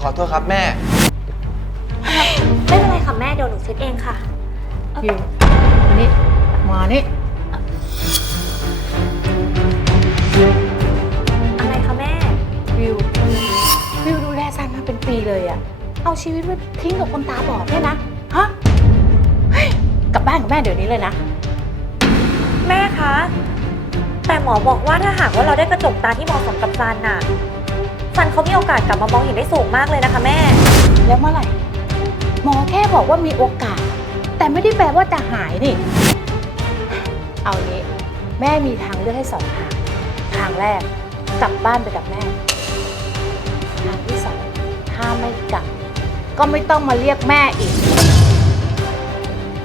ขอโทษครับแม่ ไม่เป็นไรค่ะแม่เดี๋ยวหนูเช็ดเองค่ะวิวมานี่มานี่อะไรคะแม่ วิว วิวดูแลซันมาเป็นปีเลยอะเอาชีวิตไว้ทิ้งกับคนตาบอดเนี่ยนะ ฮะเฮ้ยกลับบ้านกับแม่เดี๋ยวนี้เลยนะ แม่คะ แต่หมอบอกว่าถ้าหากว่าเราได้กระจกตาที่เหมาะสมกับซันน่ะ ซันเขามีโอกาสกลับมามองเห็นได้สูงมากเลยนะคะแม่ แล้วเมื่อไหร่ หมอแค่บอกว่ามีโอกาส แต่ไม่ได้แปลว่าจะหายนี่ เอางี้แม่มีทางเลือกให้สองทาง ทางแรกกลับบ้านไปกับแม่ ทางที่สองถ้าไม่กลับ ก็ไม่ต้องมาเรียกแม่อีก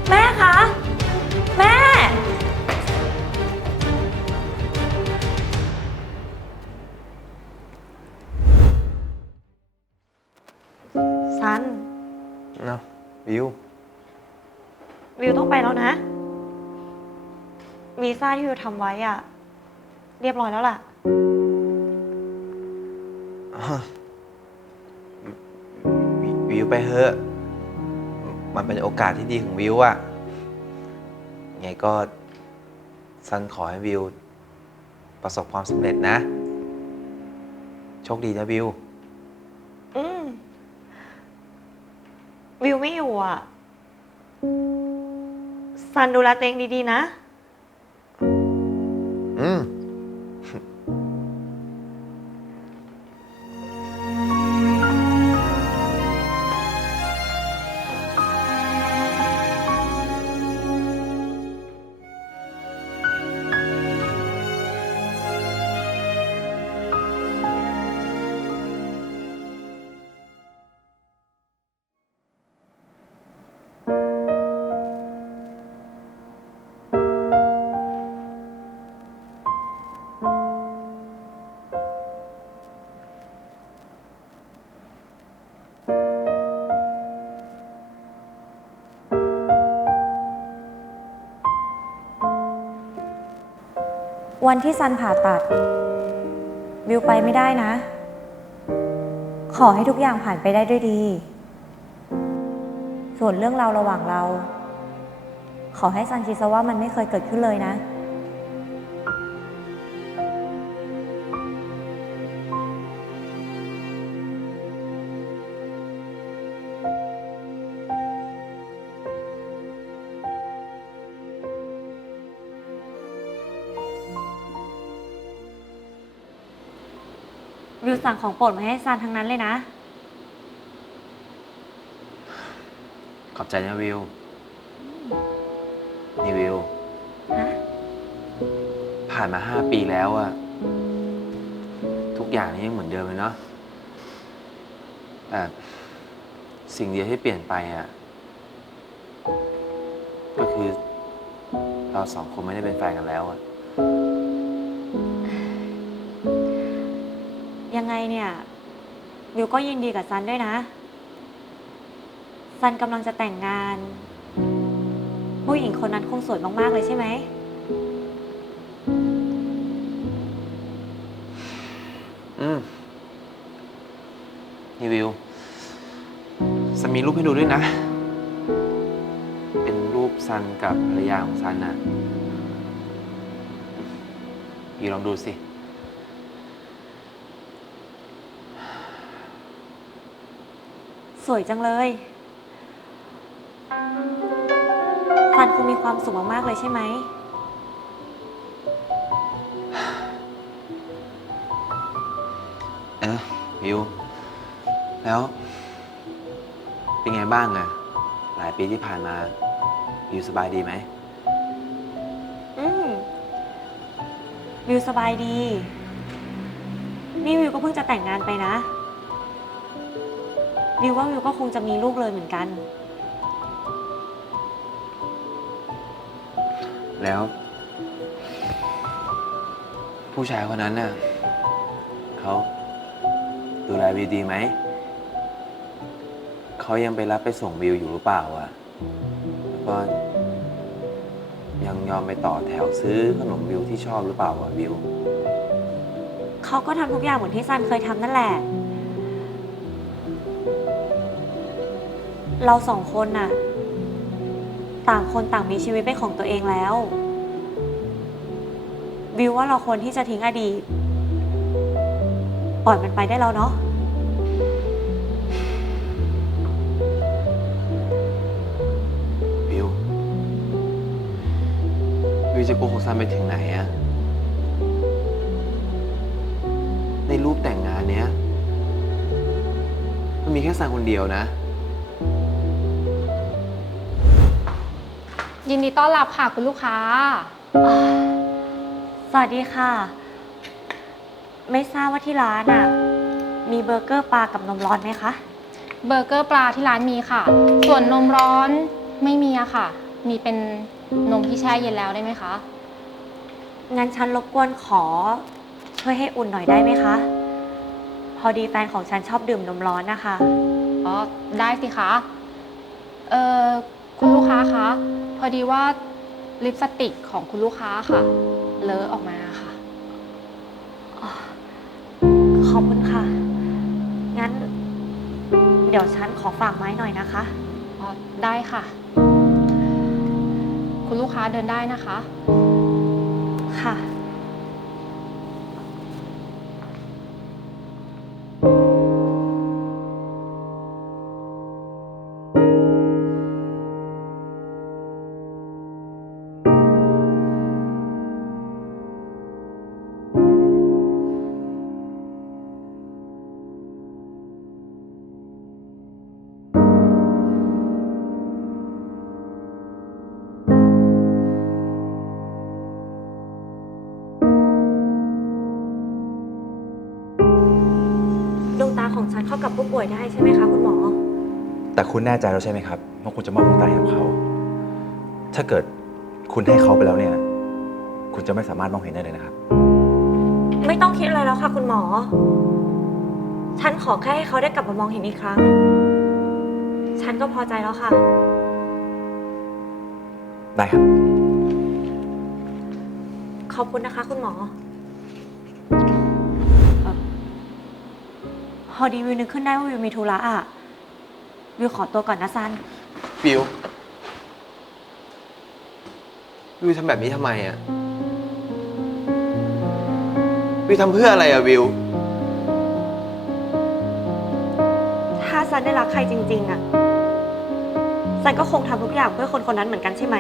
แม่คะ แม่ วิว วิวต้องไปแล้วนะ วีซ่าที่วิวทำไว้อะเรียบร้อยแล้วล่ะ วิวิวไปเถอะ มันเป็นโอกาสที่ดีของวิวอะไงก็ซันขอให้วิว ประสบความสำเร็จนะ โชคดีนะวิว อืม วิวไม่อยู่อะซันดูแลตัวเองดีๆนะ อืม วันที่ซันผ่าตัด วิวไปไม่ได้นะ ขอให้ทุกอย่างผ่านไปได้ด้วยดี ส่วนเรื่องเราระหว่างเรา ขอให้ซันคิดซะว่ามันไม่เคยเกิดขึ้นเลยนะ วิวสั่งของโปรดมาให้ซันทั้งนั้นเลยนะ ขอบใจนะวิว นี่วิว ฮะ ผ่านมาห้าปีแล้วอะทุกอย่างนี่ยังเหมือนเดิมเลยเนาะแต่สิ่งเดียวที่เปลี่ยนไปอะก็คือเราสองคนไม่ได้เป็นแฟนกันแล้วอะ ยังไงเนี่ยวิวก็ยินดีกับซันด้วยนะ ซันกำลังจะแต่งงาน ผู้หญิงคนนั้นคงสวยมาก ๆ เลยใช่ไหม อืม นี่วิวซันมีรูปให้ดูด้วยนะ เป็นรูปซันกับภรรยาของซันน่ะพี่ลองดูสิ สวยจังเลยซันคงมีความสุขมากๆเลยใช่ไหม เออวิว แล้ว เป็นไงบ้างอะหลายปีที่ผ่านมาวิวสบายดีไหม อืม วิวสบายดี นี่วิวก็เพิ่งจะแต่งงานไปนะ วิวว่าวิวก็คงจะมีลูกเลยเหมือนกัน แล้ว ผู้ชายคนนั้นน่ะเขาดูแลวิวดีไหม เขายังไปรับไปส่งวิวอยู่หรือเปล่าอะแล้วก็ยังยอมไปต่อแถวซื้อขนมวิวที่ชอบหรือเปล่าอะวิว เขาก็ทำทุกอย่างเหมือนที่ซันเคยทำนั่นแหละ เราสองคนน่ะ ต่างคนต่างมีชีวิตเป็นของตัวเองแล้ว วิวว่าเราควรที่จะทิ้งอดีตปล่อยมันไปได้แล้วเนาะวิววิวจะโกหกซันไปถึงไหนอะในรูปแต่งงานเนี้ย มันมีแค่ซันคนเดียวนะ ยินดีต้อนรับค่ะคุณลูกค้า สวัสดีค่ะ ไม่ทราบว่าที่ร้านอะ มีเบอร์เกอร์ปลากับนมร้อนไหมคะ เบอร์เกอร์ปลาที่ร้านมีค่ะ ส่วนนมร้อนไม่มีอะค่ะ มีเป็นนมที่แช่เย็นแล้วได้ไหมคะ งั้นฉันรบกวนขอ ช่วยให้อุ่นหน่อยได้ไหมคะ พอดีแฟนของฉันชอบดื่มนมร้อนนะคะ อ๋อ ได้สิคะ เอ่อ คุณลูกค้าคะ พอดีว่าลิปสติกของคุณลูกค้าค่ะ เลอะออกมาค่ะ ขอบคุณค่ะ งั้น เดี๋ยวฉันขอฝากไม้หน่อยนะคะ อ๋อได้ค่ะ คุณลูกค้าเดินได้นะคะ ค่ะ กับผู้ป่วยได้ใช่ไหมคะคุณหมอ แต่คุณแน่ใจแล้วใช่ไหมครับว่าคุณจะมอบดวงตาให้กับเขา ถ้าเกิดคุณให้เขาไปแล้วเนี่ย คุณจะไม่สามารถมองเห็นได้เลยนะครับ ไม่ต้องคิดอะไรแล้วค่ะ คุณหมอ ฉันขอแค่ให้เขาได้กลับมามองเห็นอีกครั้ง ฉันก็พอใจแล้วค่ะ ได้ครับ ขอบคุณนะคะ คุณหมอเอ่ พอดีวิวนึกขึ้นได้ว่าวิวมีธุระอะ วิวขอตัวก่อนนะซัน วิว วิวทำแบบนี้ทำไมอะวิวทำเพื่ออะไรอะวิว ถ้าซันได้รักใครจริง ๆอะซันก็คงทำทุกอย่างเพื่อคนคนนั้นเหมือนกันใช่ไหม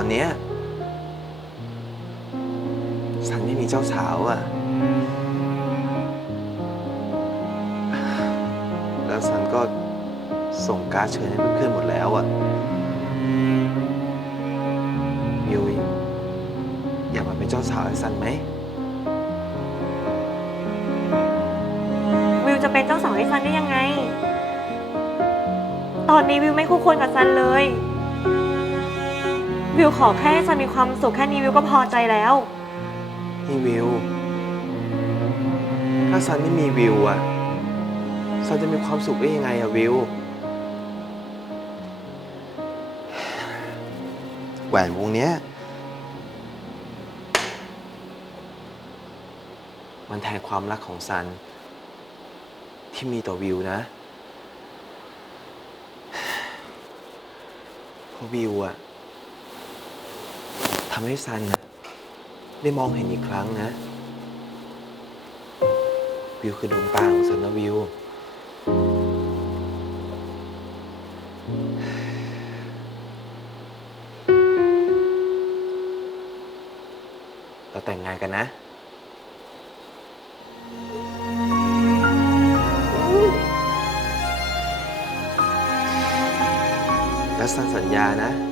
อนเนี้ยซันไม่มีเจ้าสาวอะ่ะ แล้วซันก็ส่งการดเชิญให้เพื่อนๆหมดแล้วอะ่ะบิวอยากมาเป็นเจ้าสาวให้ซันไหม วิวจะเป็นเจ้าสาวให้ซันได้ยังไง ตอนนี้วิวไม่คู่ควรกับซันเลย วิวขอแค่ให้ซันมีความสุขแค่นี้วิวก็พอใจแล้ว นี่วิว ถ้าซันไม่มีวิวอะซันจะมีความสุขได้ยังไงอะวิว แหวนวงเนี้ย มันแทนความรักของซัน ที่มีต่อวิวนะเพราะวิวอะ ทำให้ซันอะได้มองเห็นอีกครั้งนะ วิวคือดวงตาของฉันนะวิว เราแต่งงานกันนะ และสันสัญญานะ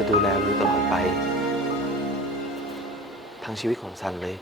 จะดูแลวิวตลอดไป ทั้งชีวิตของซันเลย